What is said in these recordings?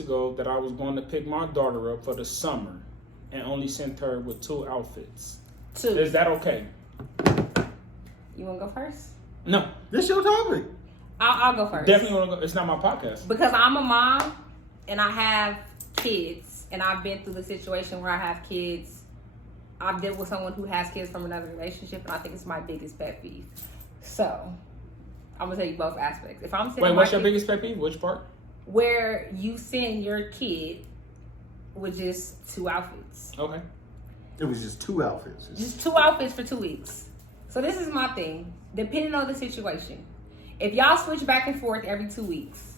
ago that I was going to pick my daughter up for the summer and only sent her with 2 outfits. 2. Is that okay? You want to go first? No. This your topic. I'll go first. Definitely want to go. It's not my podcast. Because I'm a mom and I have kids, and I've been through the situation where I have kids. I've dealt with someone who has kids from another relationship, and I think it's my biggest pet peeve. So, I'm going to tell you both aspects. If I'm sending Wait, what's your biggest pet peeve? Which part? Where you send your kid with just 2 outfits. Okay. It was just 2 outfits. Just 2 outfits for 2 weeks. So this is my thing. Depending on the situation, if y'all switch back and forth every 2 weeks,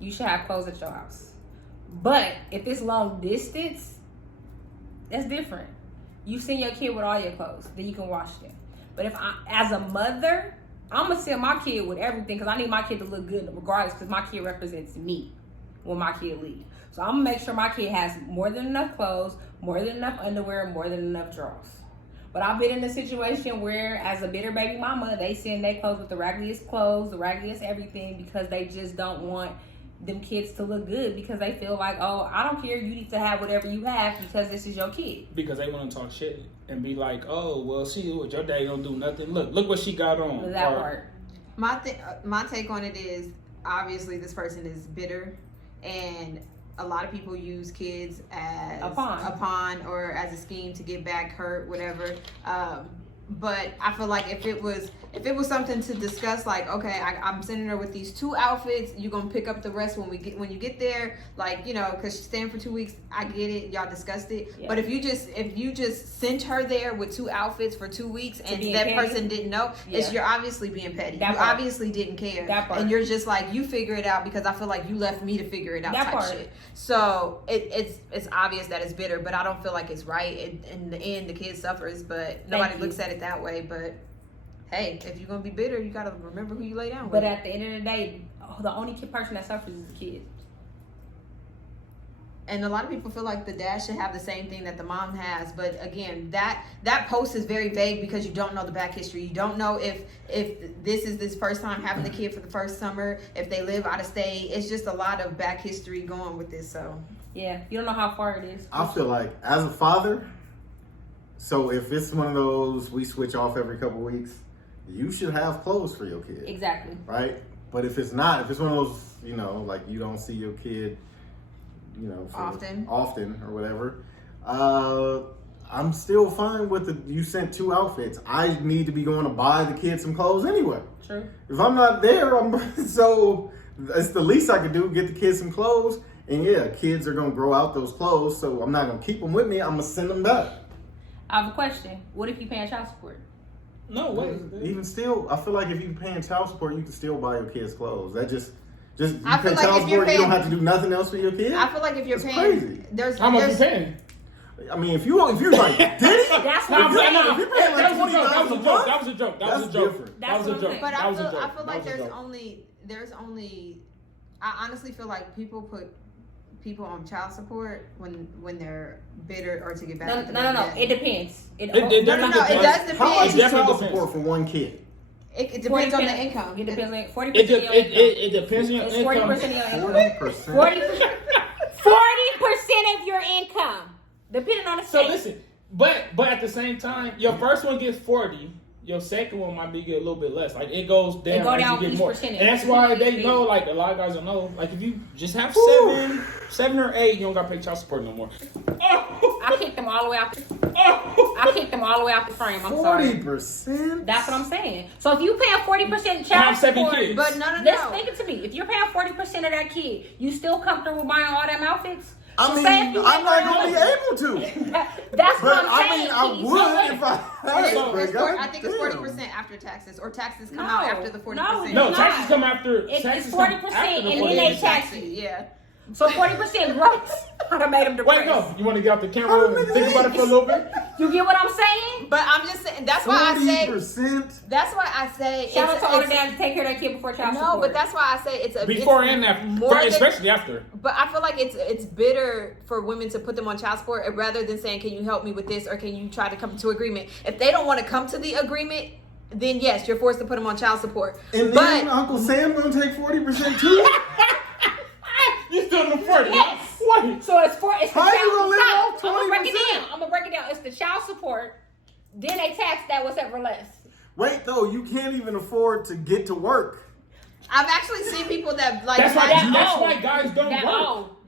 you should have clothes at your house. But if it's long distance, that's different. You send your kid with all your clothes, then you can wash them. But if as a mother, I'm gonna send my kid with everything because I need my kid to look good regardless, because my kid represents me when my kid leaves. So I'm gonna make sure my kid has more than enough clothes, more than enough underwear, more than enough drawers. But I've been in a situation where, as a bitter baby mama, they send their clothes with the raggediest clothes, the raggediest everything, because they just don't want them kids to look good, because they feel like, oh, I don't care, you need to have whatever you have because this is your kid. Because they want to talk shit and be like, oh, well, see, what your daddy don't do nothing. Look what she got on. That part. My take on it is, obviously this person is bitter, and a lot of people use kids as a pawn or as a scheme to get back hurt, whatever. But I feel like if it was something to discuss, like, okay, I'm sending her with these 2 outfits, you're gonna pick up the rest when you get there, like, you know, because she's staying for 2 weeks. I get it, y'all discussed it. Yeah. But if you just sent her there with 2 outfits for 2 weeks and that person didn't know, you're obviously being petty. You obviously didn't care, and you're just like, you figure it out because I feel like you left me to figure it out type shit. So it's obvious that it's bitter, but I don't feel like it's right. In the end, the kid suffers, but nobody looks at it that way. But hey, if you're gonna be bitter, you gotta remember who you lay down with. But at the end of the day, the only person that suffers is the kid. And a lot of people feel like the dad should have the same thing that the mom has. But again, that post is very vague because you don't know the back history. You don't know if this is this first time having the kid for the first summer, if they live out of state. It's just a lot of back history going with this. So yeah, you don't know how far it is. I feel like as a father, so if it's one of those we switch off every couple weeks, you should have clothes for your kid. Exactly. Right? But if it's not, if it's one of those, you know, like you don't see your kid, you know, often or whatever, I'm still fine with you sent 2 outfits. I need to be going to buy the kid some clothes anyway. True. If I'm not there, so it's the least I could do, get the kids some clothes. And yeah, kids are going to grow out those clothes, so I'm not going to keep them with me. I'm going to send them back. I have a question. What if you paying child support? No way. Even still, I feel like if you're paying child support, you can still buy your kids clothes. That just you I pay feel like child if you're support, you don't have to do nothing else for your kid. I feel like if you're paying, crazy. How much you paying? I mean, if you're like, did it? That's what I'm saying. That was a joke. That's different. But I feel like there's only. I honestly feel like people put people on child support when they're bitter or to get back. No. It depends. It does depend. How much is child support for one kid? It depends on the income. It depends on 40%. It depends on your income. 40% of your income. 40% of your income, depending on the state. So listen, but at the same time, your first one gets 40. Your second one might be get a little bit less. Like it goes down as you get more. And that's why they know, like a lot of guys don't know, like if you just have 7 or 8, you don't gotta pay child support no more. I kicked them all the way out. I kicked them all the way out the frame. I'm sorry. 40%. That's what I'm saying. So if you paying 40% child support, kids. But no. Think it to me. If you're paying 40% of that kid, you still comfortable with buying all them outfits? I mean, I'm not gonna be able to. That's what I'm saying. I mean, I would if I. I think it's 40% after taxes, or taxes come out after the 40%. No, taxes come after. It's 40% and then they tax you. Yeah. So 40% gross. I'd have made them depressed. Wait, no. You want to get off the camera and think about it for a little bit? You get what I'm saying? But I'm just saying, that's why I say 40%. That's why I say shout out to all the dads to take care of their kid before child support. No, but that's why I say it's a before and after, especially after. But I feel like it's bitter for women to put them on child support rather than saying, "Can you help me with this?" or "Can you try to come to agreement?" If they don't want to come to the agreement, then yes, you're forced to put them on child support. And then Uncle Sam gonna take 40% too. You still in the 40? Yes. money. So it's the How you gonna live off 20%? I'm gonna break it down. It's the child support. Then they tax that whatever less. Wait, though, you can't even afford to get to work. I've actually seen people that like. That's why guys don't work.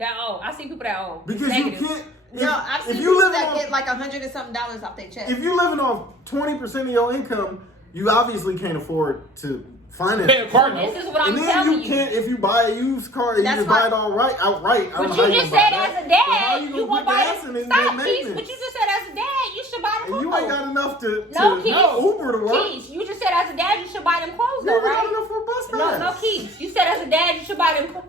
I see people that owe. Because you can't. No, I've seen people that get like $100 and something off their check. If you're living off 20% of your income, you obviously can't afford to finance. Pay a car note. This is what I'm telling you. Can't, if you buy a used car and you just buy it outright. But you just said as a dad, you won't buy it. Stop, Keith. But you just said as a dad, you should buy them clothes. You ain't got enough to Uber to work. Keith, you just said as a dad, you should buy them clothes, though, right? You ain't got enough for a bus pass. No, Keith. You said as a dad, you should buy them clothes.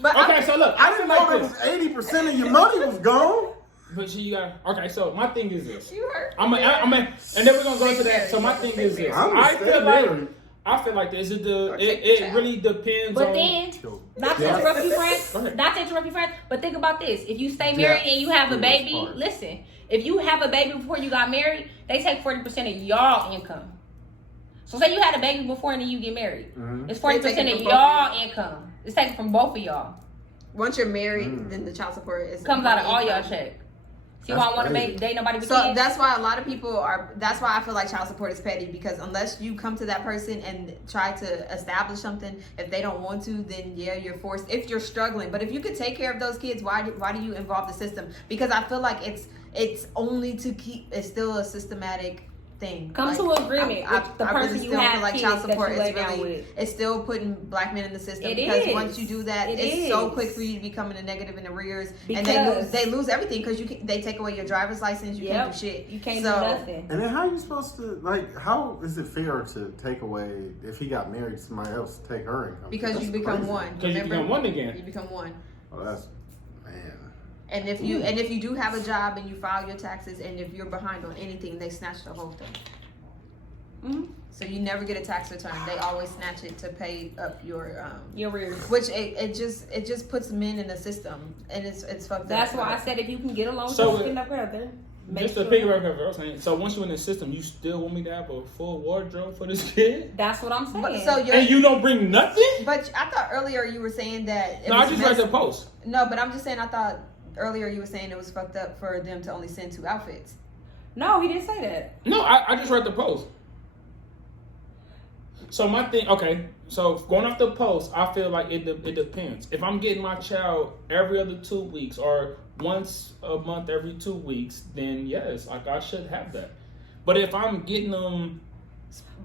But okay, so look, I didn't know that was 80% of your money was gone. But you got okay. So my thing is this. You hurt. And then we're gonna go into that. So my thing is this. I feel like this. It really depends. But then, not to interrupt you, friend. But think about this: if you stay married and you have a baby, listen. If you have a baby before you got married, they take 40% of y'all income. So say you had a baby before and then you get married. Mm-hmm. It's 40% of y'all income. It's taken from both of y'all. Once you're married, then the child support comes out of all y'all check. See why I want to date nobody with kids? That's why a lot of people that's why I feel like child support is petty, because unless you come to that person and try to establish something, if they don't want to, then yeah, you're forced if you're struggling. But if you could take care of those kids, why do you involve the system? Because I feel like it's only to keep, it's still a systematic thing. Come to an agreement with the person you have like kids child support that you lay down with. It's still putting black men in the system, because once you do that, it's so quick for you to become in a negative in arrears, and they lose everything, because they take away your driver's license. You can't do shit. You can't do nothing. And then how are you supposed to, like, how is it fair to take away, if he got married, somebody else take her income? Because you become one. Because you become one again. You become one. Oh, that's, man. And if you do have a job and you file your taxes, and if you're behind on anything, they snatch the whole thing. Mm-hmm. So you never get a tax return. They always snatch it to pay up your arrears. Which it just puts men in the system, and it's fucked up. That's why I said if you can get along with your brother. Just to pick up what I was saying. So once you're in the system, you still want me to have a full wardrobe for this kid? That's what I'm saying. And you don't bring nothing? But I thought earlier you were saying that. No, I just read the post. No, but I'm just saying, I thought earlier you were saying it was fucked up for them to only send 2 outfits. No, he didn't say that. No, I just read the post. So my thing, okay, so going off the post, I feel like it depends. If I'm getting my child every other 2 weeks or once a month every 2 weeks, then yes, like I should have that. But if I'm getting them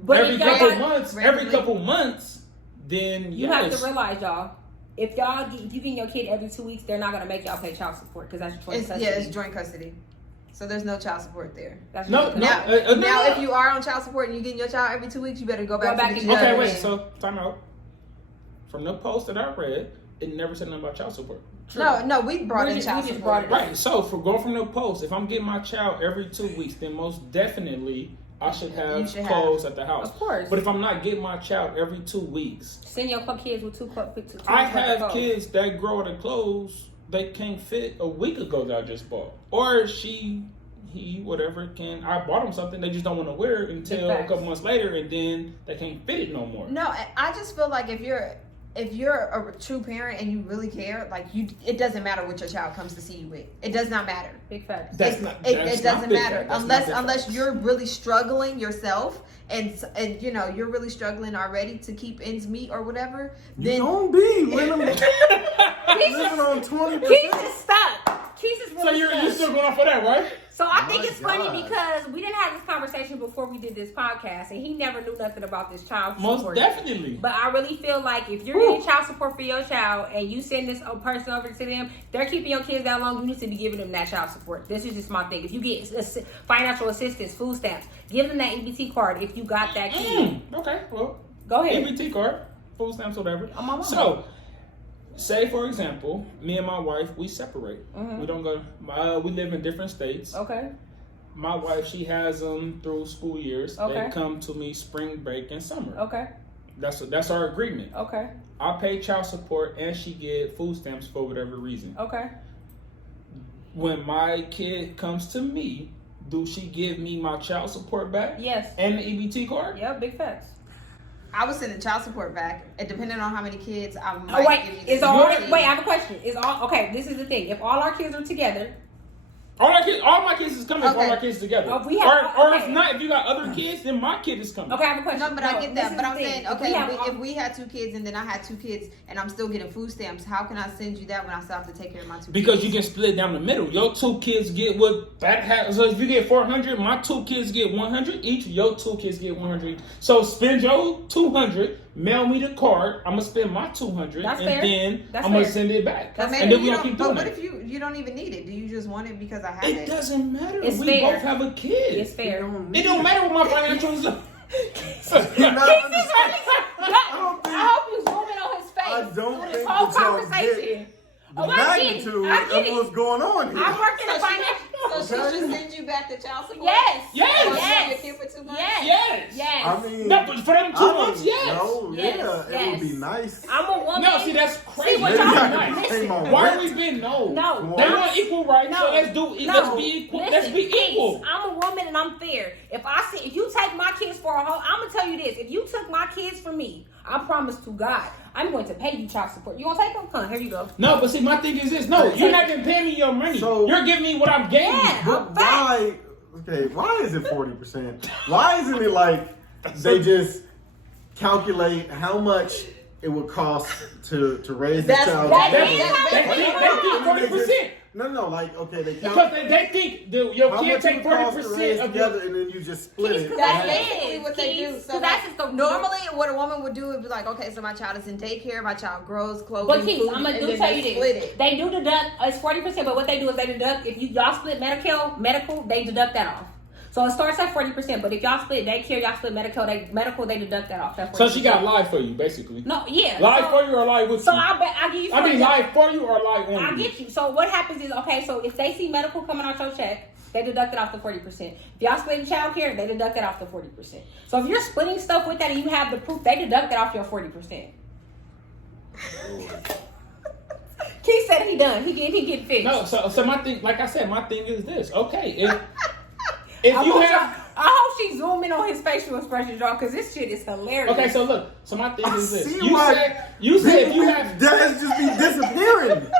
every couple months, then you have to realize, y'all, if you get your kid every 2 weeks, they're not gonna make y'all pay child support, because that's joint custody. Yeah, it's joint custody. So there's no child support there. Now, if you are on child support and you're getting your child every 2 weeks, you better go back to the Okay, wait. So time out. From the post that I read, it never said nothing about child support. True. No, we brought in child support. Right. So for going from the post, if I'm getting my child every 2 weeks, then most definitely I should have clothes at the house. Of course. But if I'm not getting my child every 2 weeks, send your kids with two I have kids that grow the clothes they can't fit a week ago that I just bought, or he, whatever can. I bought them something, they just don't want to wear it until a couple months later, and then they can't fit it no more. No, I just feel like if you're a true parent and you really care, like it doesn't matter what your child comes to see you with. It does not matter. Big facts. It doesn't matter unless you're really struggling yourself, and you know you're really struggling already to keep ends meet or whatever. You don't be living on 20%. Keith is stuck. Keith is really stuck. So you're still going off of that, right? So I think it's funny because we didn't have this conversation before we did this podcast, and he never knew nothing about this child support. Most definitely. But I really feel like if you're getting child support for your child and you send this person over to them, they're keeping your kids that long, you need to be giving them that child support. This is just my thing. If you get financial assistance, food stamps, give them that EBT card if you got that kid. Okay, well, go ahead. EBT card, food stamps, whatever. So, say for example, me and my wife, we separate. Mm-hmm. We don't go. We live in different states. Okay. My wife, she has them through school years. Okay. They come to me spring break and summer. Okay. That's our agreement. Okay. I pay child support and she get food stamps for whatever reason. Okay. When my kid comes to me, do she give me my child support back? Yes. And the EBT card? Yep, big facts. I was sending child support back, and depending on how many kids, I might give you. Wait, I have a question. Okay? This is the thing. If all our kids are together. All my kids is coming if all our kids together. Or if not, if you got other kids, then my kid is coming. Okay, I have a question. No, but I get that. But I'm saying, if we had 2 kids and then I had 2 kids and I'm still getting food stamps, how can I send you that when I still have to take care of my 2 kids? Because you can split it down the middle. Your 2 kids get what that has. So if you get 400, my 2 kids get 100 each. Your 2 kids get 100 each. So spend your 200. Mail me the card. I'm gonna spend my 200, then I'm gonna send it back. And then we gonna keep doing it. But what if you don't even need it? Do you just want it because I have it? It doesn't matter. It's we fair. both have a kid. It's fair. It don't matter what my financials are. I hope you zoom in on his face. I don't think this whole that y'all conversation. the magnitude of what's going on here. I work in the financial. So she should send you back the child support? Yes. Your kid for 2 months? Yes. I mean, no, but for them 2 months, yes. No, it would be nice. I'm a woman. No, see, that's crazy. See, what y'all Why are we being no? They want equal rights, so let's be equal. Listen, let's be equal. I'm a woman and I'm fair. If you take my kids for a whole, I'm gonna tell you this. If you took my kids for me, I promise to God, I'm going to pay you child support. You gonna take them? Come, here you go. No, but see, my thing is this. No, you're not gonna pay me your money. So, you're giving me what I'm getting. But why? Okay, why is it 40%? Why isn't it like they just calculate how much it would cost to raise the child? They think 40%. No, like, okay, they count. Because they think your kid take 40% of together and then you just split it. That's basically what they do. So normally what a woman would do is be like, okay, so my child is in daycare, my child grows clothing, but Keith, food, I'm gonna tell you this. They do deduct, it's 40%, but what they do is they deduct, if y'all split medical, they deduct that off. So it starts at 40%, but if y'all split daycare, y'all split medical, they deduct that off. That 40%. So she got lied for you, basically. No, yeah. Lied for you or lied with you? So I give you. I mean, lied for you or lied on you? I get you. So what happens is, okay, so if they see medical coming out your check, they deduct it off the 40%. If y'all splitting child care, they deduct it off the 40%. So if you're splitting stuff with that and you have the proof, they deduct it off your 40%. Keith said he done. He get fixed. No, so my thing, like I said, my thing is this. Okay, if you have, I hope she zoom in on his facial expressions, y'all, because this shit is hilarious. Okay, so look. So my thing is this. You said if you have dads just be disappearing.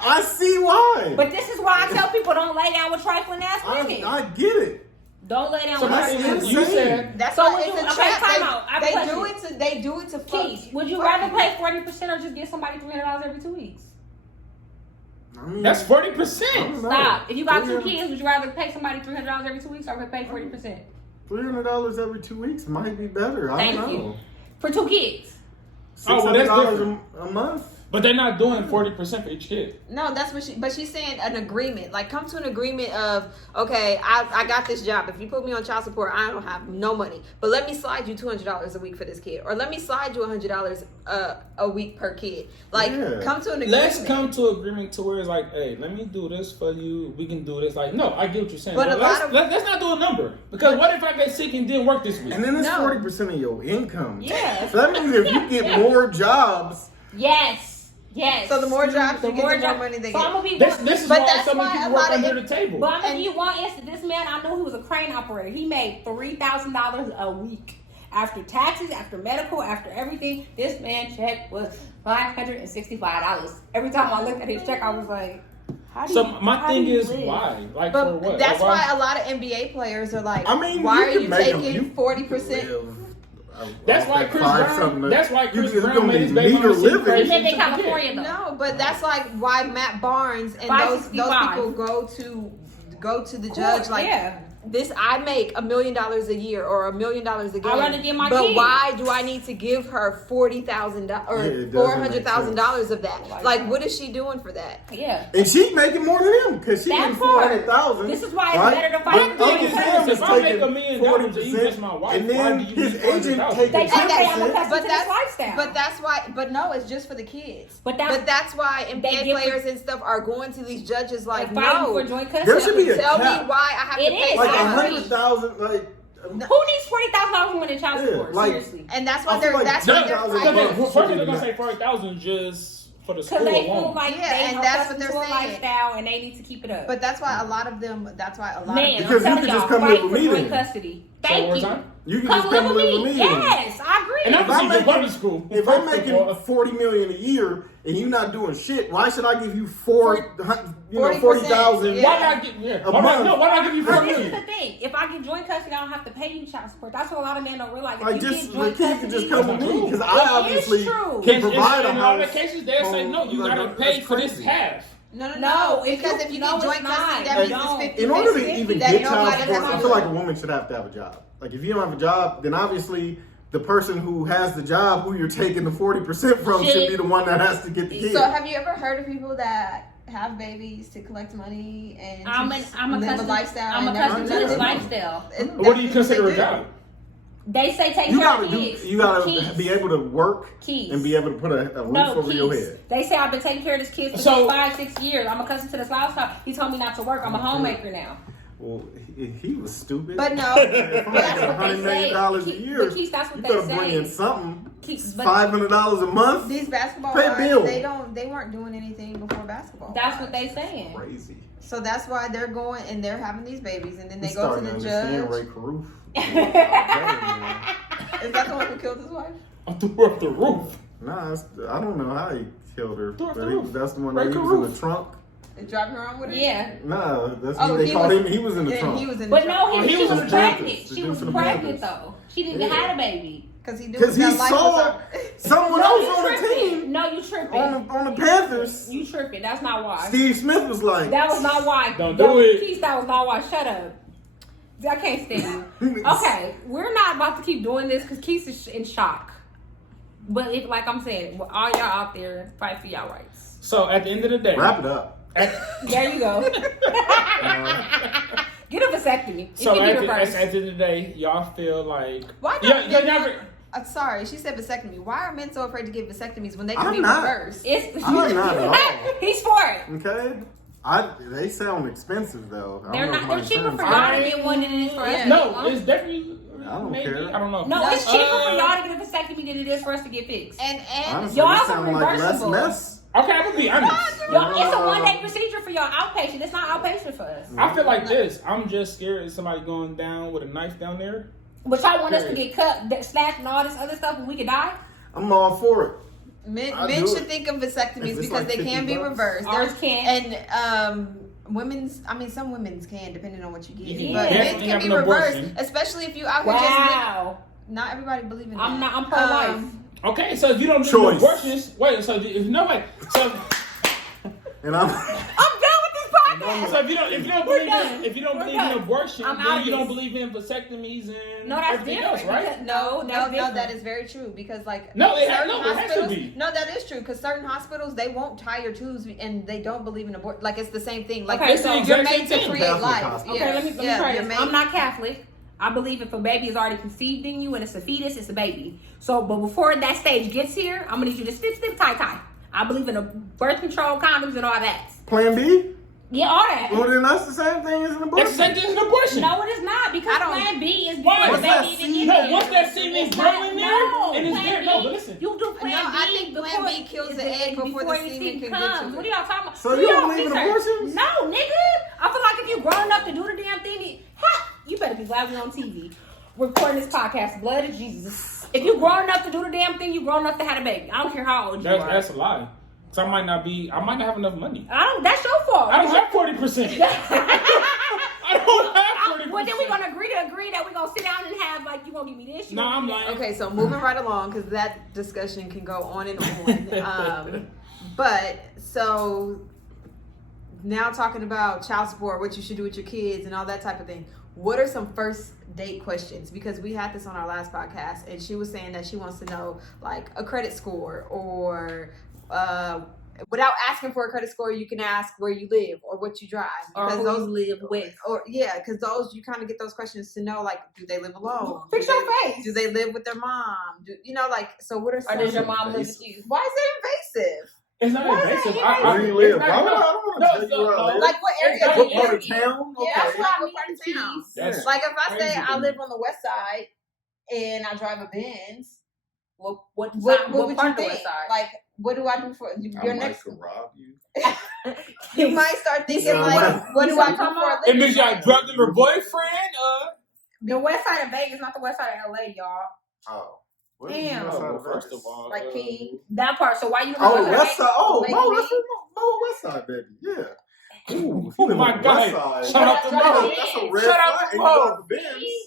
I see why. But this is why I tell people don't lay down with trifling ass women. I get it. Don't lay down with trifling. You said that's so. Why it's a trap. Time out. They do it to Keith, would you rather pay 40% or just give somebody $300 every 2 weeks? I mean, that's 40%. Stop. If you got 2 kids, would you rather pay somebody $300 every 2 weeks or pay 40%? $300 every 2 weeks might be better. I don't know. For 2 kids. $600 a month. But they're not doing 40% for each kid. No, that's what she's saying an agreement. Like, come to an agreement of, okay, I got this job. If you put me on child support, I don't have no money. But let me slide you $200 a week for this kid. Or let me slide you $100 a week per kid. Like, come to an agreement. Let's come to an agreement to where it's like, hey, let me do this for you. We can do this. Like, no, I get what you're saying. But let's not do a number. Because what if I get sick and didn't work this week? And then it's 40% of your income. Yeah. So that means if you get more jobs. Yes. So the more jobs you get, the more money they get. This is why so many people work under the table. But I'm gonna give you one instance. This man, I know he was a crane operator. He made $3,000 a week. After taxes, after medical, after everything, this man's check was $565. Every time I looked at his check, I was like, my thing is why? Like, but for what? That's why a lot of NBA players are like, I mean, why are you taking 40%? That's why Chris Brown made his baby on the He lived in California though. No, but that's like why Matt Barnes and those people go to the judge like this. I make $1 million a year or $1 million a game. I'd rather give my but kid. Why do I need to give her $40,000 or $400,000 of that? Like, what is she doing for that? Yeah, and she's making more than him because she makes $400,000. This is why it's better to fight. If I make $1 million, 40%, my wife, and then his agent takes 10%. But that's why. But no, it's just for the kids. But that's why NBA players and stuff are going to these judges like, no, for joint custody. There should be a tell cap. me why I have to pay like $100,000. Like, who needs $40,000 in child support? Seriously, and that's why they're first they're gonna say $40,000 just for the school they alone. feel like and that's what they're saying. Lifestyle, and they need to keep it up. But that's why a lot of them. because you can just come here for meetings. Custody. Thank you. You can just come live with me. Yes, I agree. And if I'm making $40 million a year and you're not doing shit, why should I give you $40,000 Why not give a month? Why not give you $4 million? This is the thing. If I get joint custody, I don't have to pay you child support. That's what a lot of men don't realize. Like, the kid can just come with me because I obviously can provide a house. In a lot of cases, they'll say no. You gotta pay for this half. No. Because if you get joint custody, that means it's 50-50. In order to even get child support, I feel like a woman should have to have a job. Like, if you don't have a job, then obviously the person who has the job, who you're taking the 40% from, should be the one that has to get the kid. So, have you ever heard of people that have babies to collect money and live a lifestyle? I'm accustomed to this lifestyle. What do you consider a job? They say take care of kids. You gotta be able to work and be able to put a roof over your head. They say I've been taking care of this kid for 5-6 years. I'm accustomed to this lifestyle. He told me not to work. I'm a homemaker now. Well, he was stupid. But no, that's $100 million a year. But Keith, that's what you they say. Bring in something. $500 a month. These basketball players, they weren't doing anything before basketball. That's what they saying. Crazy. So that's why they're going and they're having these babies, and then they go to the judge. Ray Caruth. Is that the one who killed his wife? I threw her off the roof. Nah, I don't know how he killed her, but that's the one Ray that he was in the trunk. And driving around with her? Yeah. No, that's what they called him. He was in the trunk. He was in the but trunk. no, she was pregnant. She was pregnant though. She didn't even have a baby. Because he saw someone else on the team. No, you tripping. On the Panthers. You tripping. That's not why. Steve Smith was like. That was not why. Don't do it. Keith, that was not why. Shut up. I can't stand you. Okay, we're not about to keep doing this because Keith is in shock. But if, like I'm saying, all y'all out there, fight for y'all rights. So at the end of the day, wrap it up. There you go. Get a vasectomy. So at the end of the day, y'all feel like why not? Sorry, she said vasectomy. Why are men so afraid to get vasectomies when they can be reversed? I'm not at all. He's for it. Okay. They sound expensive though. They're not. They're cheaper for y'all to get one than it is for us. No, it's definitely. I don't care. I don't know. No, it's cheaper for y'all to get a vasectomy than it is for us to get fixed. And honestly, y'all are reversible. Like less. Okay, I'm gonna be honest. Y'all, it's a 1-day procedure for y'all outpatient. It's not outpatient for us. I feel like this. I'm just scared of somebody going down with a knife down there. But y'all want us to get cut, slashed, and all this other stuff, and we could die? I'm all for it. Men should think of vasectomies because they can be reversed. Ours can't. And some women's can, depending on what you get. Yeah. But men can be reversed, especially if you out here just not everybody believe in that. I'm pro-life. Okay, so if you don't believe in abortions, wait, so if nobody, so and I'm done with this podcast. So if you don't believe in abortion, then you don't believe in vasectomies and everything else, right? No, that is very true because it has to be. No, that is true because certain hospitals they won't tie your tubes and they don't believe in abortion. Like it's the same thing. Like you're made to create life. Okay, let me try this. I'm not Catholic. I believe if a baby is already conceived in you and it's a fetus, it's a baby. So, but before that stage gets here, I'm gonna need you to snip, tie. I believe in a birth control, condoms, and all that. Plan B? Yeah, all that. Well, then that's the same thing as an abortion. That's the same thing as an abortion. No, it is not because Plan B is why? Once that seed is growing there, and it's there. No, but listen. You do Plan B. I think Plan B kills the egg before the semen can get to it. What are y'all talking about? So you don't believe in abortions? No, nigga. I feel like if you grown enough to do the damn thing, you better be glad we're on TV. Recording this podcast, blood of Jesus. If you grown enough to do the damn thing, you grown enough to have a baby. I don't care how old you are. That's a lie. Cause I might not have enough money. That's your fault. I don't have 40%. I don't have 40%. Well, then we're gonna agree that we're gonna sit down and have you gonna give me this. No, I'm lying. Okay, so moving right along because that discussion can go on and on. But so now talking about child support, what you should do with your kids, and all that type of thing. What are some first date questions? Because we had this on our last podcast, and she was saying that she wants to know a credit score or. Without asking for a credit score, you can ask where you live or what you drive, or who you live with, because those you kind of get those questions to know, do they live alone? Fix your face. Do they live with their mom? So what are some? Or does your mom live with you? Why is it invasive? It's not invasive. Where you live? I don't want to tell you where I live. What area? What part of town? Yeah, that's what part of town. If I say I live on the west side and I drive a Benz, what would you think? What do I do for your next? I might rob you. You might start thinking what do I do for a living? It means y'all drugged your boyfriend. The west side of Vegas, not the west side of LA, y'all. Oh. Damn. First of all, like King. That part. So why you? West side. Oh, Mo, West side, baby. Yeah. Ooh, oh my God! Shout out to Mo. That's a red flag.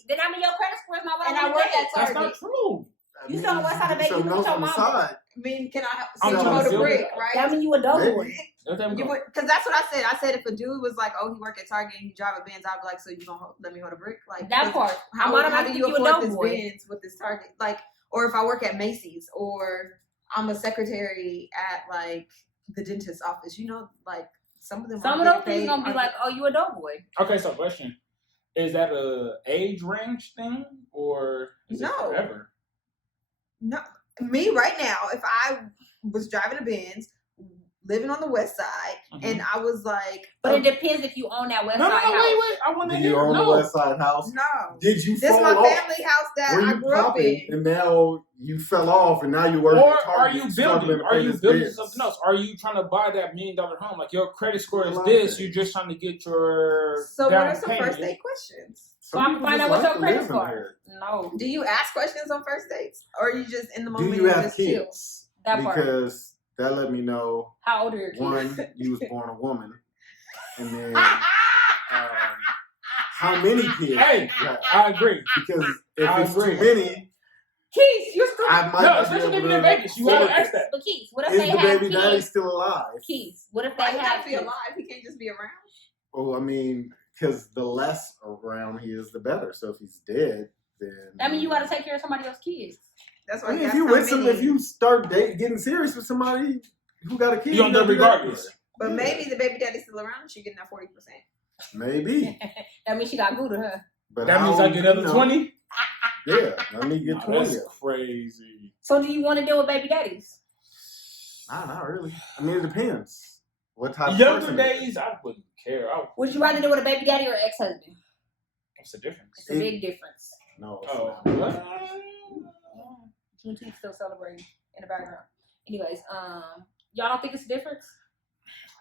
Then I mean your credit score is not what and I work at Target. That's not true. You still on the west side of Vegas. You with your mama. Side. I mean, can I I'm send you trying go to to brick, right? That mean you a double boy. Because that's what I said. I said if a dude was like, "Oh, he work at Target and he drive a Benz," I'd be like, "So you gonna let me hold a brick?" Like that part. How do you afford this Benz with this Target? Like, or if I work at Macy's or I'm a secretary at like the dentist's office, you know, like some of them. Some of those things gonna be like, "Oh, you a dope boy." Okay, so question: is that a age range thing or is it forever? No, me right now, if I was driving a Benz, living on the west side, and I was like... But it depends if you own that west side house. Wait. I want to hear. You own the west side house? No. Did you fall off? This is my family house that I grew up in. And now you fell off, and now you work at Target. Or are you building something else? Are you trying to buy that $1 million home? Like, your credit score is this, you're just trying to get your So what are some first date questions? So I can find out what's your credit score. No. Do you ask questions on first dates? Or are you just in the moment and you just chill? That part. Because that let me know how old are your kids? One, you was born a woman. And then how many kids? Hey, I agree. Because if it's too many, Keith, you're still. Especially living in Vegas, you gotta ask that. But Keith, what if they have kids? Is the baby daddy still alive? Keith, what if they have to be alive? He can't just be around. Oh, I mean, because the less around he is, the better. So if he's dead, then I mean, you got to take care of somebody else's kids. That's why. If you start getting serious with somebody who got a kid, you don't know regardless. But maybe the baby daddy's still around and she getting that 40%. Maybe. That means she got good to her. But that means I get another 20. Yeah, let me get 20. That's crazy. So do you want to deal with baby daddies? Nah, not really. I mean, it depends. What type Younger of person days, I wouldn't care. Would you rather deal with a baby daddy or ex-husband? What's the difference? It's a big difference. No. What? Juneteenth still celebrating in the background. Anyways, y'all don't think it's a difference?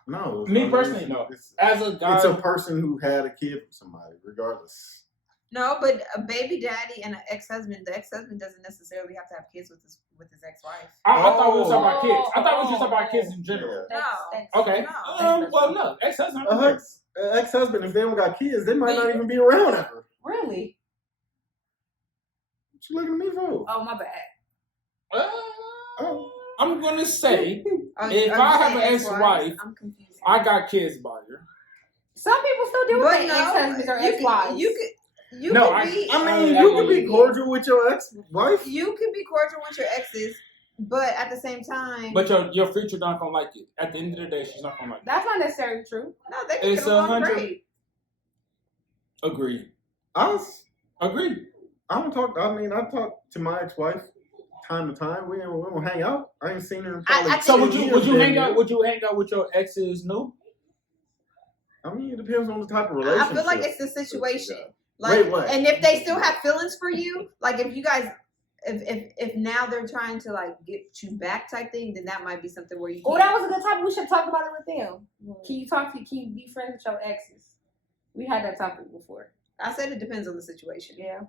No. Me personally, no. As a guy, it's a person who had a kid with somebody, regardless. No, but a baby daddy and an ex-husband, the ex-husband doesn't necessarily have to have kids with his ex-wife. I thought we were talking about kids. I thought we were just talking about kids in general. No. Okay. Well, no. Ex-husband. Ex-husband, if they don't got kids, they might not even be around ever. Really? What you looking at me for? Oh, my bad. I'm going to say, if I have an ex-wife, I got kids by her. Some people still do with their ex-husbands or ex-wives. You can be cordial with your ex-wife. You can be cordial with your exes, but at the same time... But your future not going to like it. At the end of the day, she's not going to like it. That's not necessarily true. No, they can get along great. Agreed. Agreed. I talk to my ex-wife time to time. We don't hang out. I ain't seen her in probably So would you hang out? Would you hang out with your exes? No. I mean, it depends on the type of relationship. I feel like it's the situation. Like, and if they still have feelings for you, like if you guys, if now they're trying to like get you back type thing, then that might be something where you. Oh, that was a good topic. We should talk about it with them. Can you be friends with your exes? We had that topic before. I said it depends on the situation. Yeah.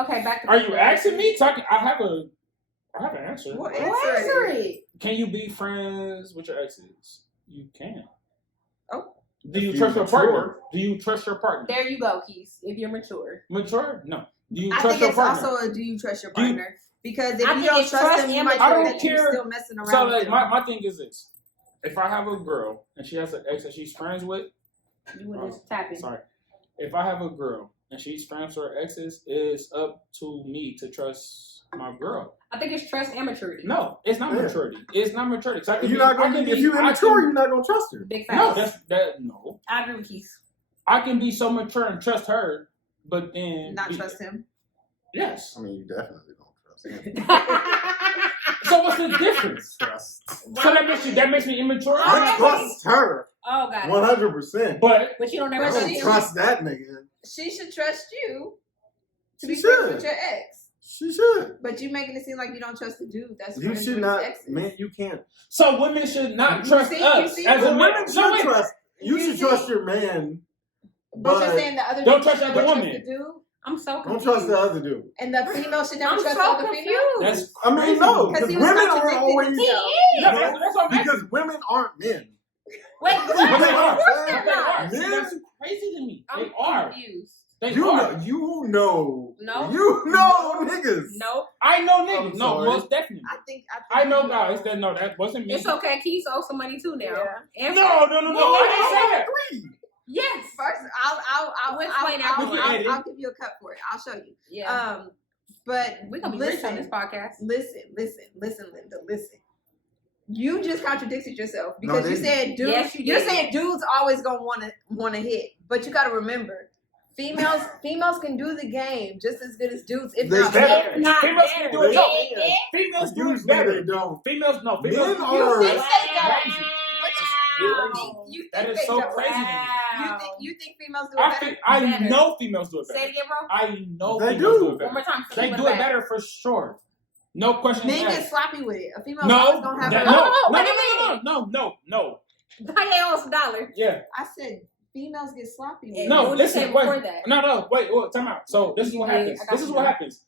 Okay, back to. Are you asking me? I have an answer. Well, answer it. Can you be friends with your exes? You can. Oh. Do you trust your partner? Do you trust your partner? There you go, Keith. If you're mature. Mature? No. Do you trust your partner? I think it's also do you trust your partner? Because if you don't trust them, you might think that you're still messing around. So like, my thing is this. If I have a girl and she has an ex that she's friends with. You would just tap in. Sorry. If I have a girl and she's friends with her exes, it's up to me to trust my girl. I think it's trust and maturity. No, it's not maturity. It's not maturity. If you're immature, you're not gonna trust her. Big facts. No. I agree with Keith. I can be so mature and trust her, but then not trust him. Yes. I mean, you definitely don't trust him. So what's the difference? So that makes me immature. I trust her. Oh God. 100%. But you don't ever trust that nigga. She should trust you to be friends with your ex. She should. But you making it seem like you don't trust the dude. That's you should not. Man, you can't. So women should not trust us as a women. You should trust your man But you're saying the other don't trust the other woman. I'm so Don't confused. trust the other dude. And the female should never trust the other female? No, because women are always... Because women aren't men. Wait, what? They are. Men? That's crazy to me. I'm they are. Confused. You know. No. You know niggas. Nope. I know niggas. No, most definitely. I know guys that wasn't me. It's okay. Keith owes some money too now. Yeah. No. I didn't say that. Yes. First, I'll give you a cut for it. I'll show you. Yeah. But we're gonna be rich on this podcast. Listen, Linda, listen. You just contradicted yourself because you said dudes. Yes, you're saying dudes always gonna want to hit, but you got to remember. Females can do the game just as good as dudes, if not better. Females can do it. Females do it better. They don't. Females no. Men Females are. You think that is they so don't. crazy to me. You think females do it better? I know females do it better. Say it again, bro. I know they females do do it better. One more time. They do it better for sure. No question. Men get sloppy with it. A female always gonna have No. How they owe us $1? Yeah. I said females get sloppy with it. No, listen, wait. That. No, wait, time out. So this is what happens.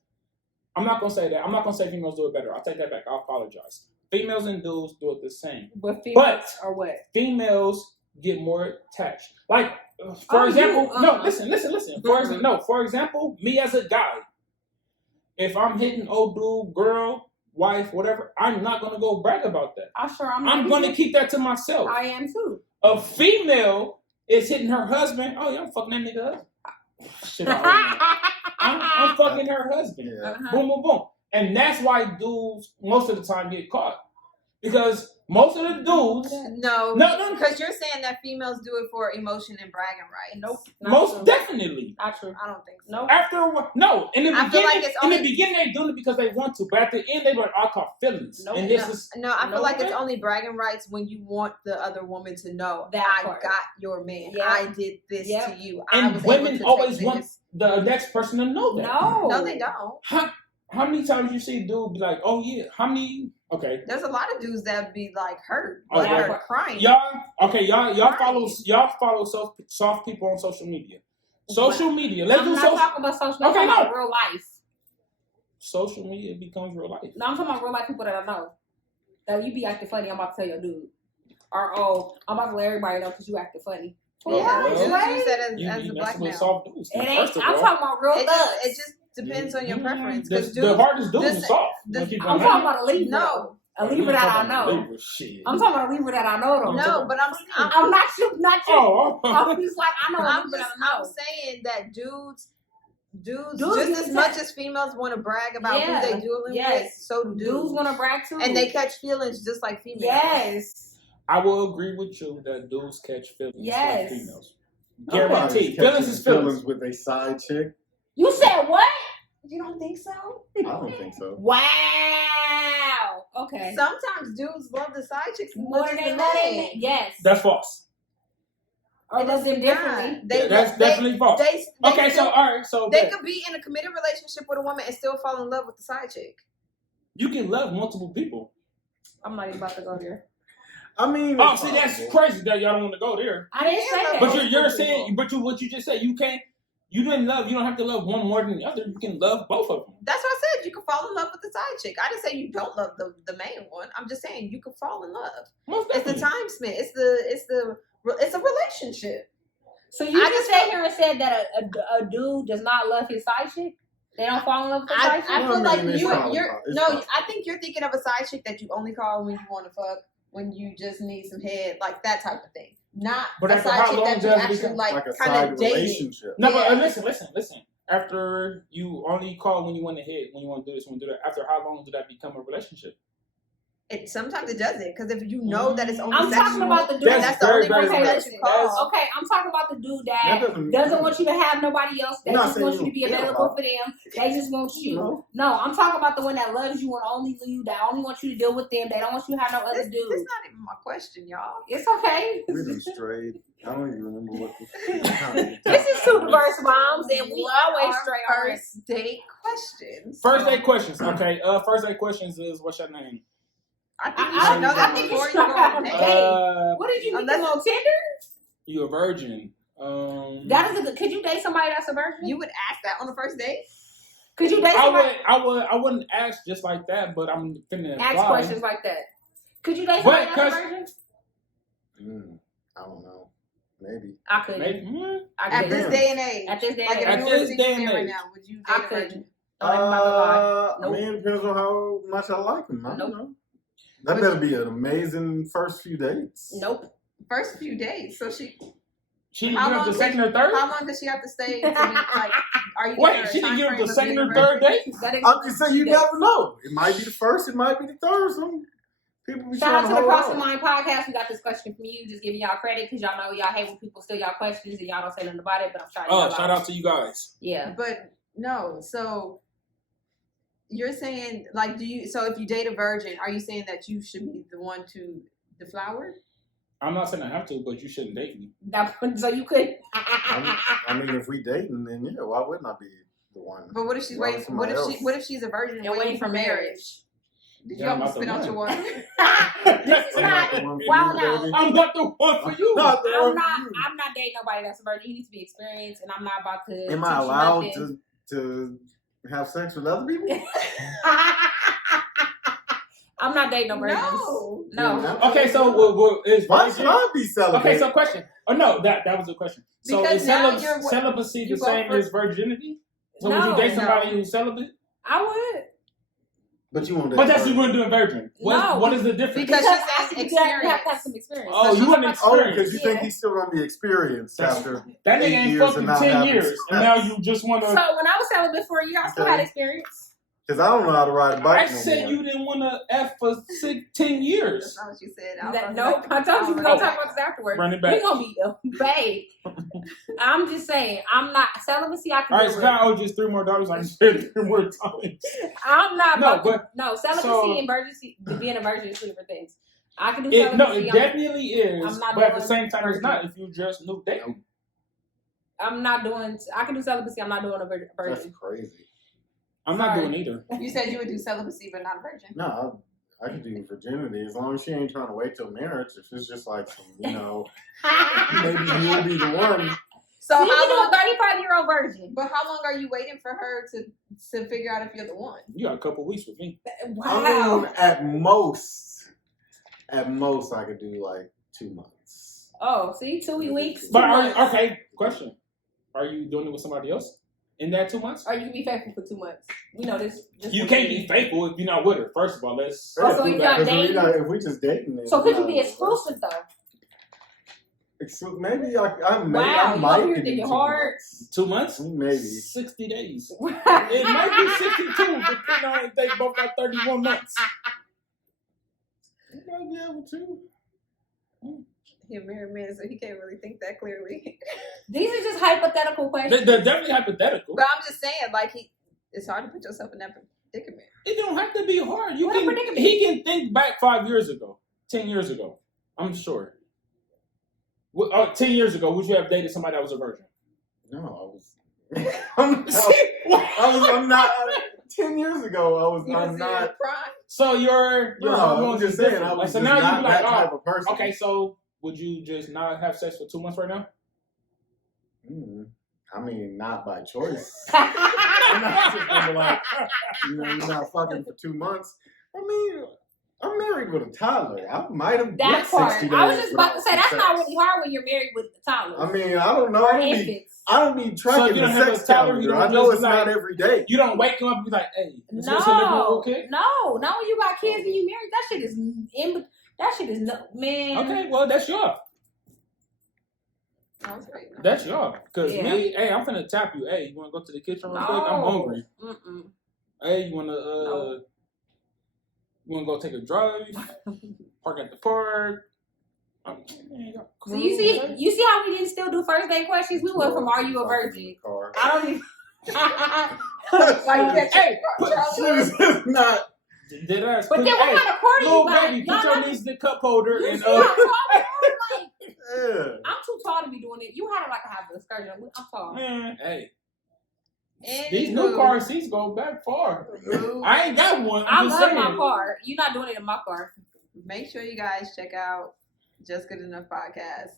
I'm not gonna say that. I'm not gonna say females do it better. I'll take that back. I'll apologize. Females and dudes do it the same. But females are what? Females get more attached. Like, for example, listen. For example, me as a guy, if I'm hitting old dude, girl, wife, whatever, I'm not gonna go brag about that. I'm gonna keep that to myself. I am too. A female is hitting her husband. Oh, yeah, I'm fucking that nigga husband. Shit, I'm fucking her husband. Yeah. Boom, boom, boom. And that's why dudes most of the time get caught. Because most of the dudes... No, because you're saying that females do it for emotion and bragging rights. Nope. Most definitely. Not true. I don't think so. Nope. After a while, no. In the beginning, they're doing it because they want to. But at the end, they were all caught feelings. Nope. And I feel like it's only bragging rights when you want the other woman to know that I got your man. Yep. I did this to you. And women always want the next person to know that. No, they don't. How many times you see a dude be like, oh yeah, how many... Okay. There's a lot of dudes that be like hurt, or crying. Y'all follow soft people on social media. Social media. I'm not talking about social media. I'm talking about real life. Social media becomes real life. No, I'm talking about real life people that I know. That you be acting funny, I'm about to tell your dude. Or I'm about to let everybody know because you acting funny. Yeah, you use that as a blackmail. I'm talking about real thugs. It just depends on your preference. The hardest dude is soft. I'm talking about a Libra. No. A Libra that I know. I'm talking about a Libra that I know though. No, but I'm not you. I'm just like, I know a Libra that I know. I'm saying that dudes just as much as females want to brag about who they dueling with, so do dudes want to brag too. And they catch feelings just like females. Yes. I will agree with you that dudes catch feelings like females. Guaranteed. Feelings is feelings with a side chick. You said what? You don't think so? I don't think so. Wow. Okay. Sometimes dudes love the side chicks more than they love men. Yes. That's false. Or love them differently. That's definitely false. So they could be in a committed relationship with a woman and still fall in love with the side chick. You can love multiple people. I'm not even about to go there. I mean, see, that's crazy that y'all don't want to go there. I didn't say that. But you're saying, what you just said, you can't. You don't have to love one more than the other. You can love both of them. That's what I said. You can fall in love with the side chick. I didn't say you don't love the main one. I'm just saying you can fall in love. It's the time spent. It's a relationship. So you just sat here and said that a dude does not love his side chick? They don't fall in love with the side chick? I feel like I think you're thinking of a side chick that you only call when you want to fuck, when you just need some head, like that type of thing. Not a side chick that you actually like kind of dating. No, but listen. After you only call when you want to hit, when you want to do this, when you do that, after how long did that become a relationship? Sometimes it doesn't, because if you know that it's only I'm sexual, talking about the dude that's the only person that you call. Okay, I'm talking about the dude that doesn't want you to have nobody else. They just want you to be available for them. They just want you. No, I'm talking about the one that loves you and only you, that only wants you to deal with them. They don't want you to have no other dude. That's not even my question, y'all. It's okay. We've been straight. I don't even remember what this is two diverse moms, and we always stray on first date questions. First date questions. Okay. First date questions is, what's your name? I think you should know that before you go on a date. What did you meet them on Tinder? You a virgin. Could you date somebody that's a virgin? You would ask that on the first date? Could you date somebody? I wouldn't ask just like that, but I'm finna ask questions like that. Could you date somebody that's a virgin? I don't know. Maybe. I could. Maybe. At this day and age. At this day and age. At this day and age. Right now, would you date a virgin? I mean, it depends on how much I like him. I don't know. That better be an amazing first few dates. Nope. First few dates. So she didn't give up the second or third? How long does she have to stay to be like? Are you wait? She didn't give up the second or third date? I'm just saying you never know. It might be the first. It might be the third. Some people be shout out to the Cross the Mind podcast. We got this question from you. Just giving y'all credit because y'all know y'all hate when people steal y'all questions and y'all don't say nothing about it. But I'm trying. Oh, shout out to you guys. Yeah, but no. So you're saying like, do you? So if you date a virgin, are you saying that you should be the one to deflower? I'm not saying I have to, but you shouldn't date me. So you could. I mean, if we dating, then yeah, why wouldn't I be the one? But what if she's waiting? What if she's a virgin and waiting for marriage? Did you almost spit out your water? This is not. Wow, no. I'm not the one for you. I'm not dating nobody that's a virgin. You need to be experienced, and I'm not about to. Am I allowed to have sex with other people? I'm not dating no virgins. No. Okay, so why should I be celibate? Okay, so question. Oh no, that was a question. So because is celibacy the same as virginity? So would you date somebody who's celibate? I would. But you won't date. But that's what we're doing virgin. What is the difference? Because she's asked experience. You have to have some experience. Oh, you want experience? Oh, because you think he's still gonna be experienced after that nigga ain't fucking 10 years, and now you just want to. So when I was celibate for a year, I still had experience. Because I don't know how to ride a bike. I said you didn't want to F for 10 years. That's not what you said. I told you we're going to talk about this afterwards. Run it back. We're going to be babe. I'm just saying, I'm not, celibacy I can do. Alright, so now I owe just $3 more. I can share 3 more times. I'm not celibacy and virginity, being a virgin is 2 different things. I can do celibacy. No, it definitely is. But at the same time, it's not if you just new dating. I can do celibacy, I'm not doing a virgin. That's crazy. I'm not doing either. You said you would do celibacy, but not a virgin. No, I could do virginity as long as she ain't trying to wait till marriage. If it's just like, maybe you'll be the one. So you can do a 35-year-old virgin. But how long are you waiting for her to figure out if you're the one? You got a couple weeks with me. Wow. I mean, at most, I could do like 2 months. Oh, see, 2 weeks. But okay, question: are you doing it with somebody else? In that 2 months? Or you can be faithful for 2 months. We know this. You can't be faithful if you're not with her. First of all, let's. So you're not dating. If we just dating, then so could you be exclusive though? Maybe I might. Wow, you're thinking hard. 2 months? Maybe 60 days. It might be 62, depending on if they both got 31 months. You might be able to. He's a married man, so he can't really think that clearly. These are just hypothetical questions. They're definitely hypothetical. But I'm just saying, like, it's hard to put yourself in that predicament. It don't have to be hard. Predicament? He can think back 5 years ago, 10 years ago. I'm sure. 10 years ago, would you have dated somebody that was a virgin? No, I'm not. 10 years ago, I'm not. So you're I'm just saying. I was so just now not you like, that type of person. Okay, so would you just not have sex for 2 months right now? I mean, not by choice. I'm not just gonna like, you're not fucking for 2 months. I mean, I'm married with a toddler. I might have that part. I was just about to say that's not really hard when you're married with a toddler. I mean, I don't know. I don't be tracking the sex calendar. I know it's not every day. You don't wake him up and be like, "Hey, no, okay?" No, not when you got kids and you married. That shit is man. Okay, well that's y'all. That's y'all. Cause me, hey, I'm finna tap you. Hey, you wanna go to the kitchen real quick? I'm hungry. Hey, you wanna go take a drive? Park at the park. So you see how we didn't still do first date questions? We went from "Are you a virgin?" I don't even. Hey, not. Did I? But then what kind of party you got? Baby, put your knees in the cup holder and I'm too tall to be doing it. You had to have an excursion. I'm tall. Man, hey. These new car seats go back far. I ain't got one. I love my car. You're not doing it in my car. Make sure you guys check out Just Good Enough podcast.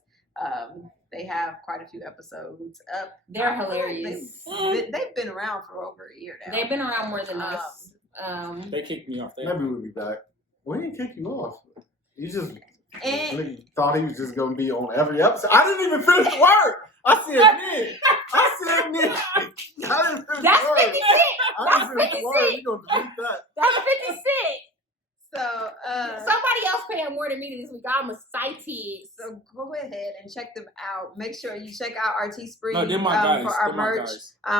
They have quite a few episodes up. They're hilarious. They've been around for over a year now. They've been around more than us. They kicked me off there. Maybe we'll be back. We didn't kick you off. You just thought he was just going to be on every episode. I didn't even finish the word. I said Nick. I didn't finish That's the word. 56. That's 56. We're going to delete that. That's 56. So, somebody else paying more than me this week. I'm excited. So go ahead and check them out. Make sure you check out our Teespring for our merch.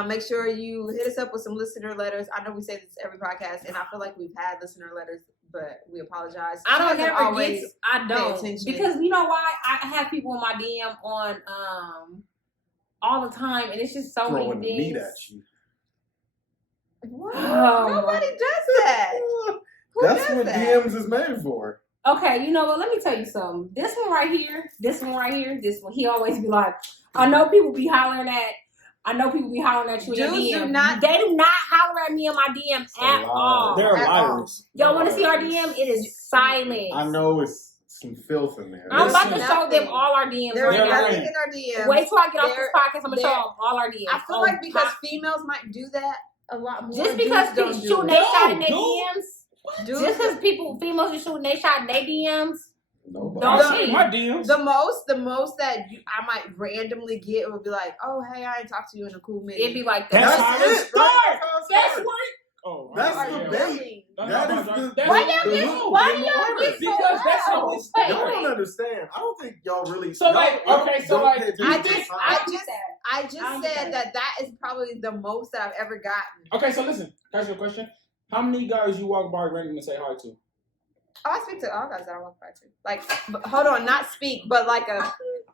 Make sure you hit us up with some listener letters. I know we say this every podcast, and I feel like we've had listener letters, but we apologize. I don't because you know why? I have people in my DM on all the time, and it's just so throwing many things. Meat at you. What? Nobody does that. That's what DMs is made for. Okay, you know what? Let me tell you something. This one right here, he always be like, I know people be hollering at you in your DM. They do not holler at me in my DM at all. They're liars. Y'all want to see our DM? It is silent. I know it's some filth in there. I'm about to show them all our DMs right now. nothing in our DMs. Wait till I get off this podcast. I'm going to show them all our DMs. I feel like because females might do that a lot more. Just because people shooting their shot in their DMs. Just because females are shooting they shot in their DMs. Nobody. My DMs. The most that I might randomly get would be like, oh hey, I ain't talked to you in a cool minute. It'd be like that. That's it. Right? That's right. Oh, that's the bait. Why do y'all get so because that's how it's y'all don't understand. I don't think y'all really. So like, okay, so like, I just said that is probably the most that I've ever gotten. Okay, so listen, that's your question. How many guys you walk by random and say hi to? Oh, I speak to all guys that I walk by to. Like, hold on, not speak, but like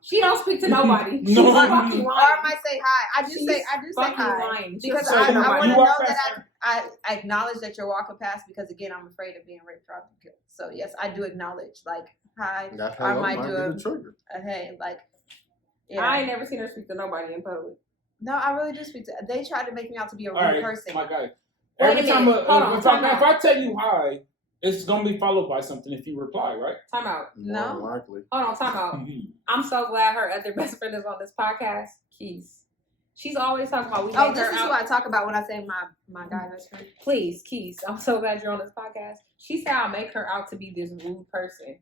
she don't speak to nobody. No, or I might say hi. I do say hi because I want to know that I acknowledge that you're walking past because again I'm afraid of being raped, robbed, and killed. So yes, I do acknowledge like hi. I might do a hey like. Yeah. I ain't never seen her speak to nobody in public. No, I really do speak to. They try to make me out to be a rude person. My guy. Every time if I tell you hi, it's gonna be followed by something if you reply, right? Time out. No. Likely. Hold on, time out. I'm so glad her other best friend is on this podcast, Keys. She's always talking about this is who I talk about when I say my guy best friend. Please, Keys. I'm so glad you're on this podcast. She said I'll make her out to be this rude person.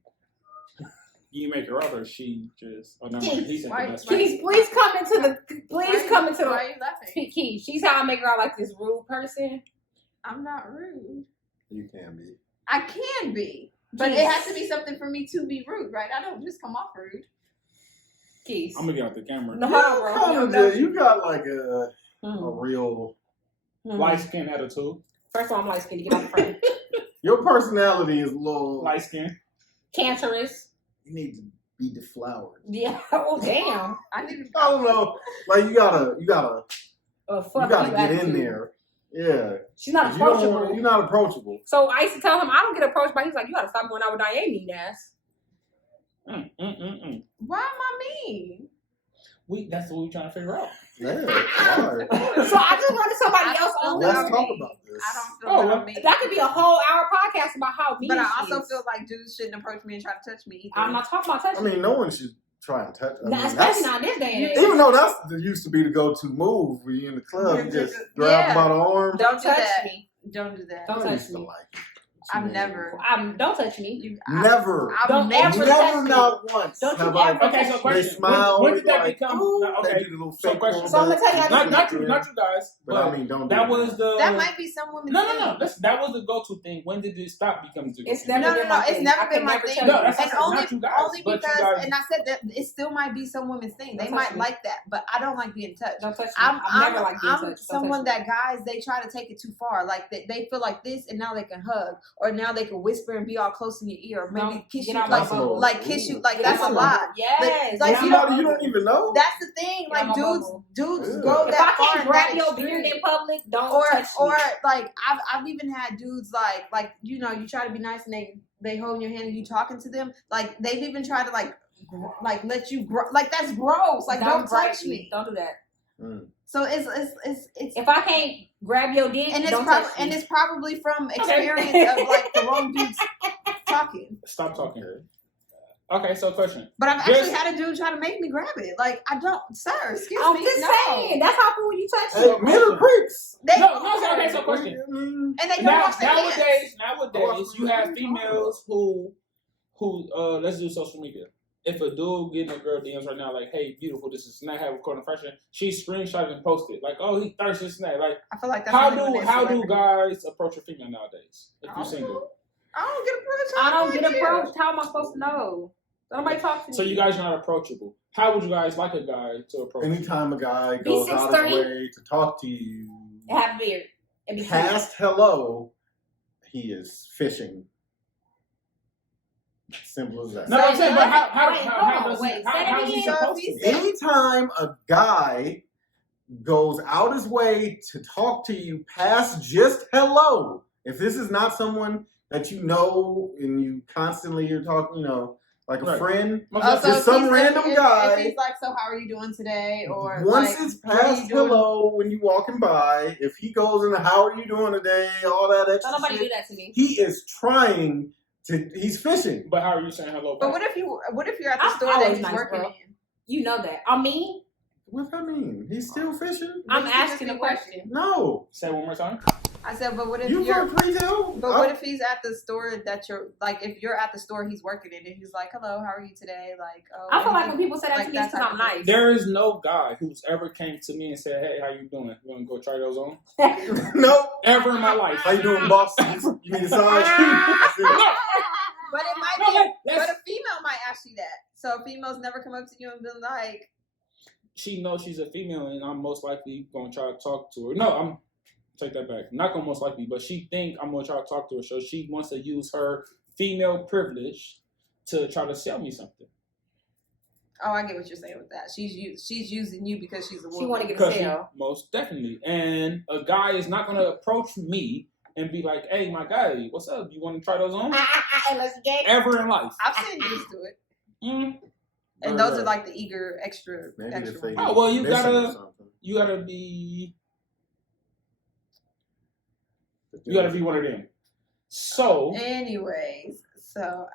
You make her out, or she just? Oh no, he said the best friend. Keys, please come into the. Why are you laughing? Keys, she's how I make her out like this rude person. I'm not rude. You can be. I can be, but it has to be something for me to be rude, right? I don't just come off rude. Keys. I'm gonna get out the camera. No, hold on, bro. You got like a real light skin attitude. First of all, I'm light skinned. Get out the front. Your personality is a little light skin, cancerous. You need to be deflowered. Yeah. Oh damn. I don't know. Like you gotta get in there. Yeah. She's not approachable. You're not approachable. So I used to tell him I don't get approached by. He's like, you gotta stop going out with Diane, mean ass. Why am I mean? That's what we're trying to figure out. Yeah. So I just wanted somebody else on. Let's talk about this. I don't feel mean. That could be a whole hour podcast about how mean. But I also feel like dudes shouldn't approach me and try to touch me either. I'm not talking about touching. I mean, no one should try and touch. Especially not this day and age. Even though that used to be the go-to move when you're in the club, you just grab them by the arm. Don't touch me. Don't do that. Don't touch me. I've never. Don't touch me. Never. Don't ever touch me. Not once. Don't you ever okay, so question. They smile. When did that become? Okay. So question. So I'm gonna tell you. Not you guys. But I mean, don't. That was the. That might be some women's No. That was the go-to thing. When did it stop becoming the? It's never been my thing. It's never been my thing. No, that's and only because, and I said that it still might be some women's thing. They might like that, but I don't like being touched. Don't touch me. I've never liked being touched. I'm someone that guys they try to take it too far. Like they feel like this, and now they can hug, or now they can whisper and be all close in your ear, or maybe kiss you like kiss you like that's a lot. Yes, like you don't even know. That's the thing. Like dudes go if that far. If I far can't grab your beard in public, don't touch me. Or like I've even had dudes like you try to be nice and they hold your hand and you talking to them. Like they've even tried to like let you like that's gross. Like don't touch me. Don't do that. So it's if I can't grab your dick, and it's probably from experience of like the wrong dudes talking. Stop talking. Okay, so question. But I've actually had a dude try to make me grab it. Like, I don't, sir, excuse me. I'm just saying. That's how when you touch it. Men are creeps. Okay, so question. And they don't wash their hands. Nowadays, you have females who let's do social media. If a dude getting a girl DMs right now, like, hey, beautiful, this is not have recording freshman, she screenshot and posted. Like, oh, he thirsty, this and that. Like, I feel like that's how do guys approach a female nowadays if you're single? I don't get approached. I don't get approached. How am I supposed to know? Nobody talks to me. So you guys are not approachable. How would you guys like a guy to approach you? Anytime a guy goes out of his way to talk to you, have a beard. Past hello, he is fishing. Simple as that. No, I'm saying, but how is he supposed to? Anytime a guy goes out his way to talk to you past just hello, if this is not someone that you know and you constantly you're talking, like a friend, just some random guy. If he's like, so how are you doing today? Or once it's past hello when you walking by, if he goes into how are you doing today, all that extra nobody shit, do that to me. He is trying to. He's fishing. But how are you saying hello? But what if you're at the store that he's working in? You know that. I mean, what's that mean? He's still fishing? I'm asking a question. No. Say it one more time. I said, but what if you you're retail? But what if he's at the store that you're like? If you're at the store he's working in, and he's like, "Hello, how are you today?" Like, oh, I feel like when people say that to me, it's because I'm nice. There is no guy who's ever came to me and said, "Hey, how you doing? You want to go try those on?" Nope. Ever in my life. How you doing, boss? You need a size? But it might be. But a female might ask you that. So females never come up to you and be like, she knows she's a female, and I'm most likely gonna try to talk to her. No, take that back. Not gonna most likely, but she think I'm gonna try to talk to her, so she wants to use her female privilege to try to sell me something. Oh, I get what you're saying with that. She's using you because she's a woman. She want to get a sale. Most definitely. And a guy is not gonna approach me and be like, "Hey, my guy, what's up? You want to try those on?" Ever in life. I've seen used to it. Mm-hmm. And those are like the eager extra. Oh well, you gotta be. You gotta be one of them. So, anyways,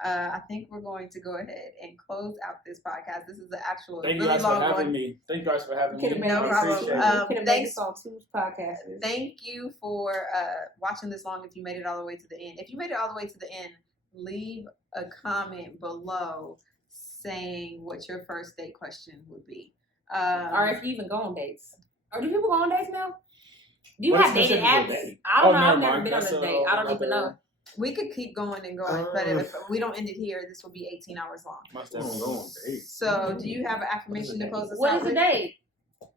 I think we're going to go ahead and close out this podcast. This is the actual Thank really you guys long for having one. me. Thank you guys for having me. No problem. Thanks on 2 podcasts. Thank you for watching this long. If you made it all the way to the end, leave a comment below saying what your first date question would be, or if you even go on dates. Or do people go on dates now? Do you have dating apps? I don't know. I've never been on a date. I don't even know. We could keep going and going, but if we don't end it here, this will be 18 hours long. So, do you have an affirmation to close us out? What is a date?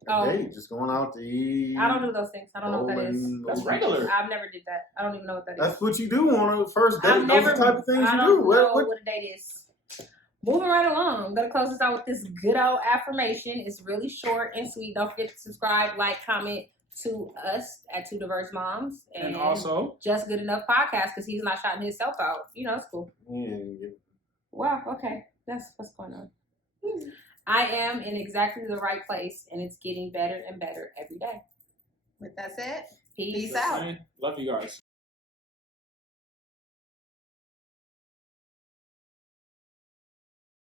Date, just going out to eat. I don't do those things. I don't know what that is. That's regular. I've never did that. I don't even know what that is. That's what you do on a first date. Those are the type of things you do. I don't know what a date is. Moving right along, I'm going to close this out with this good old affirmation. It's really short and sweet. Don't forget to subscribe, like, comment to us at Two Diverse Moms. And also Just Good Enough Podcast, because he's not shouting himself out. It's cool. Yeah. Wow, okay. That's what's going on. I am in exactly the right place, and it's getting better and better every day. With that said, peace out. Love you guys.